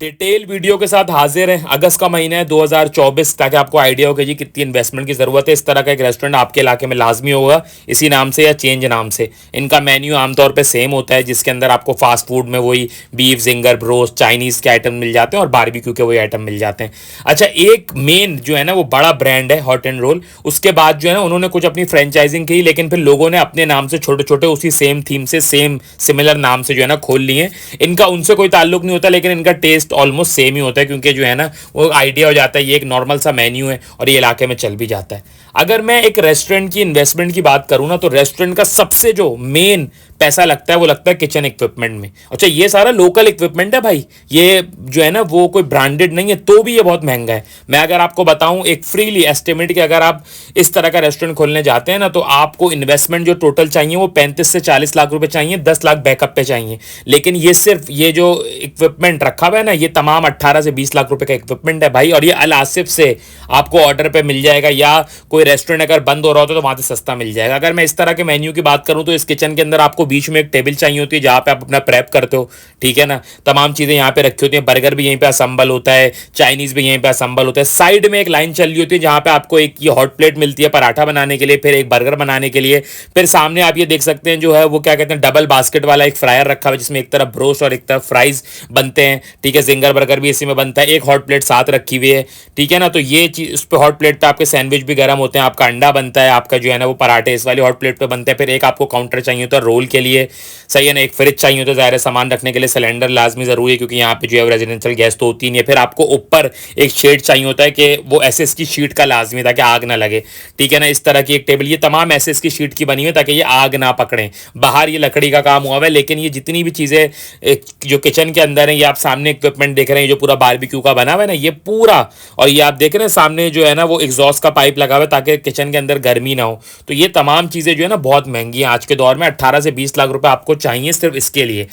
Detail video के साथ हाजिर हैं। अगस्त का महीना है 2024, ताकि आपको आइडिया हो कि जी कितनी इन्वेस्टमेंट की ज़रूरत है। इस तरह का एक रेस्टोरेंट आपके इलाके में लाजमी होगा, इसी नाम से या चेंज नाम से। इनका मेन्यू आमतौर पे सेम होता है, जिसके अंदर आपको फास्ट फूड में वही बीफ, जिंगर, ब्रोस्ट, चाइनीज़ के आइटम मिल जाते हैं और बारबेक्यू के वही आइटम मिल जाते हैं। अच्छा, एक मेन जो है ना वो बड़ा ब्रांड है हॉट एंड रोल। उसके बाद जो है ना उन्होंने कुछ अपनी फ्रेंचाइजिंग की, लेकिन फिर लोगों ने अपने नाम से छोटे छोटे उसी सेम थीम से सेम सिमिलर नाम से जो है ना खोल लिए। इनका उनसे कोई ताल्लुक नहीं होता, लेकिन इनका टेस्ट ऑलमोस्ट सेम ही होता है, क्योंकि जो है ना वो आइडिया हो जाता है ये एक नॉर्मल सा मेन्यू है और ये इलाके में चल भी जाता है। अगर मैं एक रेस्टोरेंट की इन्वेस्टमेंट की बात करूं ना, तो रेस्टोरेंट का सबसे जो मेन पैसा लगता है वो लगता है किचन इक्विपमेंट में। अच्छा, ये सारा लोकल इक्विपमेंट है भाई, ये जो है ना वो कोई ब्रांडेड नहीं है, तो भी ये बहुत महंगा है। मैं अगर आपको बताऊं एक फ्रीली एस्टिमेट कि अगर आप इस तरह का रेस्टोरेंट खोलने जाते हैं ना, तो आपको इन्वेस्टमेंट जो टोटल चाहिए वो 35 से 40 लाख रुपए चाहिए, 10 लाख बैकअप पे चाहिए। लेकिन ये सिर्फ ये जो इक्विपमेंट रखा हुआ है ना, ये तमाम 18 से 20 लाख रुपए का इक्विपमेंट है भाई। और ये अल आसिफ से आपको ऑर्डर पे मिल जाएगा, या कोई रेस्टोरेंट अगर बंद हो रहा होता तो वहां से सस्ता मिल जाएगा। अगर मैं इस तरह के मेन्यू की बात करूं, तो इस किचन के अंदर आपको बीच में एक टेबल चाहिए होती है जहां पे आप अपना प्रेप करते हो, ठीक है ना। तमाम चीजें यहाँ पे रखी होती हैं, बर्गर भी यहीं पे असम्बल होता है, चाइनीज भी यहीं पे असम्बल होता है। साइड में एक लाइन चल रही होती है जहां पे आपको एक ये हॉट प्लेट मिलती है पराठा बनाने के लिए, फिर एक बर्गर बनाने के लिए। फिर सामने आप ये देख सकते हैं जो है वो क्या कहते हैं, डबल बास्केट वाला एक फ्रायर रखा हुआ है, जिसमें एक तरफ ब्रोस्ट और एक तरफ फ्राइज बनते हैं, ठीक है। जिंगर बर्गर भी इसी में बनता है। एक हॉट प्लेट साथ रखी हुई है, ठीक है ना। तो ये चीज उस पर हॉट प्लेट पे आपके सैंडविच भी गर्म होते हैं, आपका अंडा बनता है, आपका जो है ना वो पराठे इस वाली हॉट प्लेट पे बनते हैं। फिर एक आपको काउंटर चाहिए होता है रोल के लिए, सही है ना। एक फ्रिज चाहिए होता है ज़ाहिर है सामान रखने के लिए, सिलेंडर लाजमी ज़रूरी है क्योंकि यहाँ पे जो है रेजिडेंशियल गैस तो होती नहीं है। फिर आपको ऊपर एक शेड चाहिए होता है कि वो एसएस की शीट का लाजमी, ताकि आग ना लगे, ठीक है ना। इस तरह की एक टेबल, ये तमाम एसएस की शीट की बनी हुई है ताकि ये आग ना पकड़े। बाहर ये लकड़ी का काम हुआ है, लेकिन ये जितनी भी चीज़ें जो किचन के अंदर है, ये आप सामने इक्विपमेंट देख रहे हैं जो पूरा बारबेक्यू का बना हुआ है ना, ये पूरा। और ये आप देख रहे हैं सामने जो है ना वो एग्जॉस्ट का पाइप लगा हुआ है ताकि किचन के अंदर गर्मी ना हो। तो ये तमाम चीज़ें जो है ना बहुत महंगी हैं आज के दौर में। 18 से 20 लाख रुपए आपको चाहिए सिर्फ इसके लिए।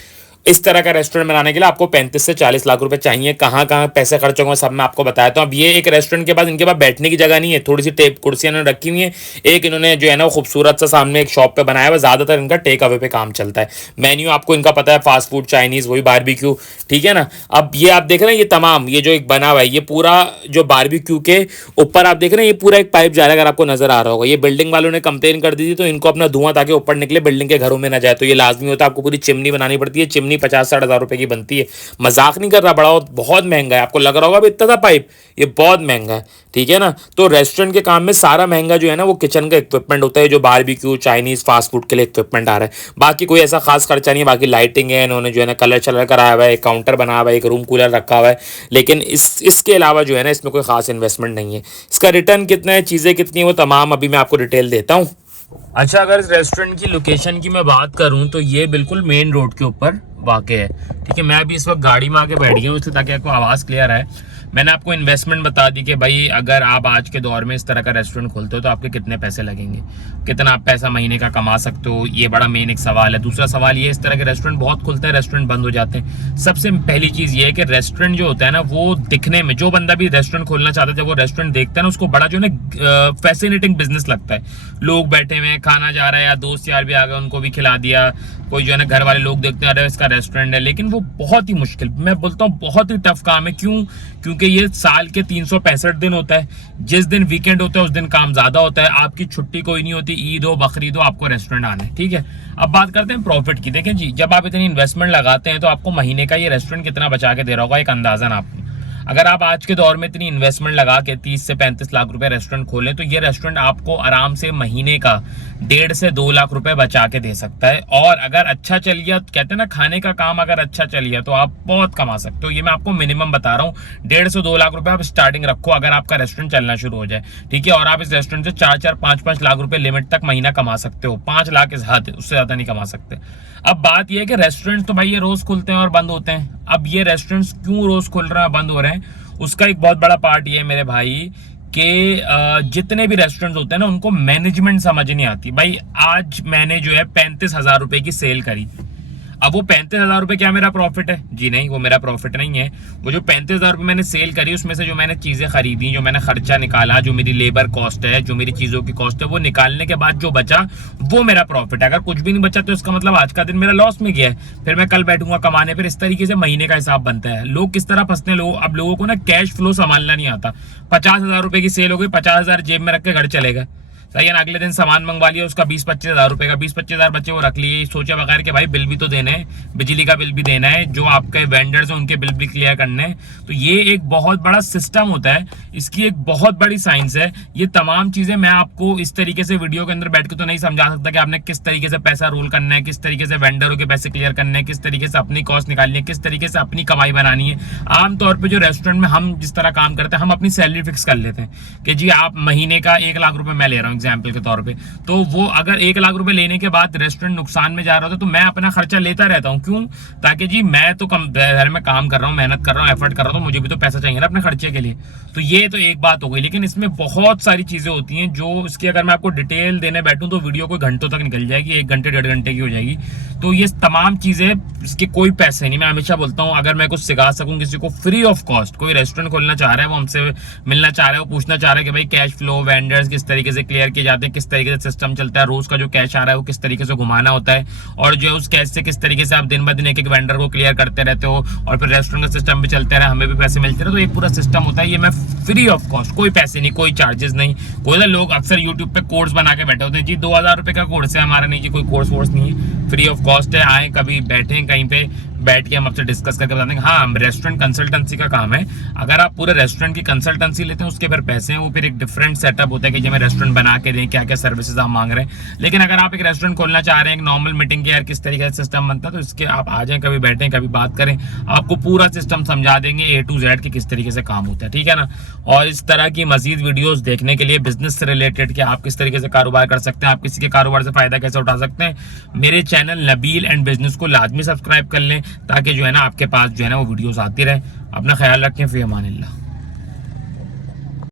इस तरह का रेस्टोरेंट बनाने के लिए आपको 35 से 40 लाख रुपए चाहिए। कहाँ कहाँ पैसे खर्च होंगे सब मैं आपको बताता हूँ। अब ये एक रेस्टोरेंट के पास इनके पास बैठने की जगह नहीं है, थोड़ी सी टेप कुर्सियां इन्होंने रखी हुई हैं। एक इन्होंने जो है ना खूबसूरत सा सामने एक शॉप पे बनाया हुआ, ज़्यादातर इनका टेक अवे पे काम चलता है। मेन्यू आपको इनका पता है, फास्ट फूड, चाइनीज़, वही बारबेक्यू, ठीक है ना। अब ये आप देख रहे हैं ये तमाम ये जो एक बना हुआ है, ये पूरा जो बारबेक्यू के ऊपर आप देख रहे हैं ये पूरा एक पाइप जा रहा है, अगर आपको नजर आ रहा होगा। ये बिल्डिंग वालों ने कंप्लेन कर दी थी, तो इनको अपना धुआं ताकि ऊपर निकले, बिल्डिंग के घरों में ना जाए, तो ये लाजमी होता है आपको पूरी चिमनी बनानी पड़ती है। चिमनी 50-60 हज़ार रुपए की बनती है। मजाक नहीं कर रहा, बड़ा बहुत महंगा है। आपको लग रहा होगा भी इतना सा पाइप, ये बहुत महंगा है, ठीक है ना। तो रेस्टोरेंट के काम में सारा महंगा जो है ना वो किचन का इक्विपमेंट होता है, जो बारबेक्यू, चाइनीज, फास्ट फूड के लिए इक्विपमेंट आ रहा है। बाकी कोई ऐसा खास खर्चा नहीं है। बाकी लाइटिंग है, इन्होंने जो है ना कलर चलर कराया हुआ है, एक काउंटर बना हुआ है, एक रूम कूलर रखा हुआ है। लेकिन इसके अलावा जो है ना इसमें कोई खास इन्वेस्टमेंट नहीं है। इसका रिटर्न कितना है, चीज़ें कितनी है, वो तमाम अभी मैं आपको डिटेल देता हूँ। अच्छा, अगर इस रेस्टोरेंट की लोकेशन की मैं बात करूं, तो ये बिल्कुल मेन रोड के ऊपर वाक़ई है, ठीक है। मैं अभी इस वक्त गाड़ी में आके बैठ गया हूँ, इसलिए ताकि आपको आवाज़ क्लियर आए। मैंने आपको इन्वेस्टमेंट बता दी कि भाई अगर आप आज के दौर में इस तरह का रेस्टोरेंट खोलते हो तो आपके कितने पैसे लगेंगे, कितना आप पैसा महीने का कमा सकते हो, ये बड़ा मेन एक सवाल है। दूसरा सवाल ये, इस तरह के रेस्टोरेंट बहुत खुलते हैं, रेस्टोरेंट बंद हो जाते हैं। सबसे पहली चीज़ ये है कि रेस्टोरेंट जो होता है ना वो दिखने में, जो बंदा भी रेस्टोरेंट खोलना चाहता है जब वो रेस्टोरेंट देखता है ना, उसको बड़ा जो है ना फैसिनेटिंग बिजनेस लगता है। लोग बैठे हुए हैं, खाना जा रहा है, या दोस्त यार भी आ गए उनको भी खिला दिया, कोई जो है ना घर वाले लोग देखते हैं अरे इसका रेस्टोरेंट है। लेकिन वो बहुत ही मुश्किल, मैं बोलता हूँ बहुत ही टफ काम है। क्यों? क्योंकि ये साल के 365 दिन होता है। जिस दिन वीकेंड होता है उस दिन काम ज्यादा होता है, आपकी छुट्टी कोई नहीं होती, ईद हो बकरीद हो आपको रेस्टोरेंट आना है, ठीक है। अब बात करते हैं प्रॉफिट की। देखें जी, जब आप इतनी इन्वेस्टमेंट लगाते हैं तो आपको महीने का ये रेस्टोरेंट कितना बचा के दे रहा होगा, एक अंदाजन आपको। अगर आप आज के दौर में इतनी इन्वेस्टमेंट लगा के 30 से 35 लाख रुपए रेस्टोरेंट खोलें, तो ये रेस्टोरेंट आपको आराम से महीने का 1.5 से 2 लाख रुपए बचा के दे सकता है। और अगर अच्छा चल गया, कहते हैं ना खाने का काम अगर अच्छा चल गया तो आप बहुत कमा सकते हो। ये मैं आपको मिनिमम बता रहा हूँ, 1.5 से 2 लाख रुपए आप स्टार्टिंग रखो अगर आपका रेस्टोरेंट चलना शुरू हो जाए, ठीक है। और आप इस रेस्टोरेंट से 4-4, 5-5 लाख रुपए लिमिट तक महीना कमा सकते हो। 5 लाख इस हद, उससे ज्यादा नहीं कमा सकते। अब बात यह है कि रेस्टोरेंट तो भाई ये रोज खुलते हैं और बंद होते हैं। अब ये रेस्टोरेंट्स क्यों रोज खुल रहे हैं बंद हो रहे हैं, उसका एक बहुत बड़ा पार्ट ये है मेरे भाई कि जितने भी रेस्टोरेंट्स होते हैं ना उनको मैनेजमेंट समझ नहीं आती। भाई आज मैंने जो है 35 हज़ार रुपए की सेल करी। अब वो 35,000 रुपये क्या मेरा प्रॉफिट है? जी नहीं, वो मेरा प्रॉफिट नहीं है। वो जो 35,000 रुपये मैंने सेल करी, उसमें से जो मैंने चीज़ें खरीदी, जो मैंने खर्चा निकाला, जो मेरी लेबर कॉस्ट है, जो मेरी चीज़ों की कॉस्ट है, वो निकालने के बाद जो बचा वो मेरा प्रॉफिट है। अगर कुछ भी नहीं बचा तो इसका मतलब आज का दिन मेरा लॉस में गया है, फिर मैं कल बैठूंगा कमाने। फिर इस तरीके से महीने का हिसाब बनता है। लोग किस तरह फंसते हैं, लोग अब लोगों को ना कैश फ्लो संभालना नहीं आता। 50,000 रुपये की सेल हो गई, 50,000 जेब में रख के घर चले गए, सही है ना। अगले दिन सामान मंगवा लिया, उसका 20-25 हज़ार रुपए का, 20-25 हज़ार बच्चे वो रख लिए, सोचे बगैर कि भाई बिल भी तो देने हैं, बिजली का बिल भी देना है, जो आपके वेंडर्स हैं उनके बिल भी क्लियर करने हैं। तो ये एक बहुत बड़ा सिस्टम होता है, इसकी एक बहुत बड़ी साइंस है। ये तमाम चीजें मैं आपको इस तरीके से वीडियो के अंदर बैठ के तो नहीं समझा सकता कि आपने किस तरीके से पैसा रोल करना है, किस तरीके से वेंडरों के पैसे क्लियर करने हैं, किस तरीके से अपनी कॉस्ट निकालनी है, किस तरीके से अपनी कमाई बनानी है। आमतौर पर जो रेस्टोरेंट में हम जिस तरह काम करते हैं, हम अपनी सैलरी फिक्स कर लेते हैं कि जी आप महीने का 1 लाख रुपए मैं ले रहा हूँ एग्जाम्पल के तौर पर। तो वो अगर 1 लाख रुपए लेने के बाद रेस्टोरेंट नुकसान में जा रहा होता तो मैं अपना खर्चा लेता रहता हूं। क्यों? ताकि जी मैं तो कम घर में काम कर रहा हूं, मेहनत कर रहा हूं, एफर्ट कर रहा हूं, तो मुझे भी तो पैसा चाहिए ना अपने खर्चे के लिए। तो ये तो एक बात हो गई, लेकिन इसमें बहुत सारी चीजें होती हैं जो इसकी अगर मैं आपको डिटेल देने बैठूं तो वीडियो को घंटों तक निकल जाएगी, 1 घंटे 1.5 घंटे की हो जाएगी। तो ये तमाम चीजें, इसके कोई पैसे नहीं। मैं हमेशा बोलता हूं अगर मैं कुछ सिखा सकूं किसी को फ्री ऑफ कॉस्ट, कोई रेस्टोरेंट खोलना चाह रहा है, वो हमसे मिलना चाह रहा है, वो पूछना चाह रहा है कि भाई कैश फ्लो, वेंडर्स किस तरीके से क्लियर किए जाते हैं, किस तरीके से सिस्टम चलता है, रोज का जो कैश आ रहा है वो किस तरीके से घुमाना होता है, और जो उस कैश से किस तरीके से आप दिन ब दिन एक वेंडर को क्लियर करते रहते हो, और फिर रेस्टोरेंट का सिस्टम भी चलते रहे, हमें भी पैसे मिलते रहे, तो एक पूरा सिस्टम होता है। ये मैं फ्री ऑफ कॉस्ट, कोई पैसे नहीं, कोई चार्जेस नहीं। कोई ना लोग अक्सर यूट्यूब पे कोर्स बना के बैठे होते हैं, जी 2,000 रुपए का कोर्स है हमारा। नहीं जी, कोई कोर्स वोर्स नहीं है, फ्री ऑफ कॉस्ट है। आए कभी बैठे कहीं पे बैठ के हम आपसे डिस्कस करके बताते हैं। हाँ, रेस्टोरेंट कंसल्टेंसी का काम है। अगर आप पूरे रेस्टोरेंट की कंसल्टेंसी लेते हैं उसके फिर पैसे हैं, वो फिर एक डिफरेंट सेटअप होता है कि जब हमें रेस्टोरेंट बना के दें, क्या क्या सर्विसेज आप मांग रहे हैं। लेकिन अगर आप एक रेस्टोरेंट खोलना चाह रहे हैं, एक नॉर्मल मीटिंग के यार किस तरीके से सिस्टम बनता है, तो इसके आप आ जाएं, कभी बैठें, कभी बात करें, आपको पूरा सिस्टम समझा देंगे A to Z कि किस तरीके से काम होता है, ठीक है ना। और इस तरह की मजीद वीडियोस देखने के लिए बिजनेस से रिलेटेड कि आप किस तरीके से कारोबार कर सकते हैं, आप किसी के कारोबार से फायदा कैसे उठा सकते हैं, मेरे चैनल नबील एंड बिजनेस को लाजमी सब्सक्राइब कर लें, ताकि जो है ना आपके पास जो है ना वो वीडियोस आती रहे। अपना ख्याल रखें, फी अमानिल्लाह।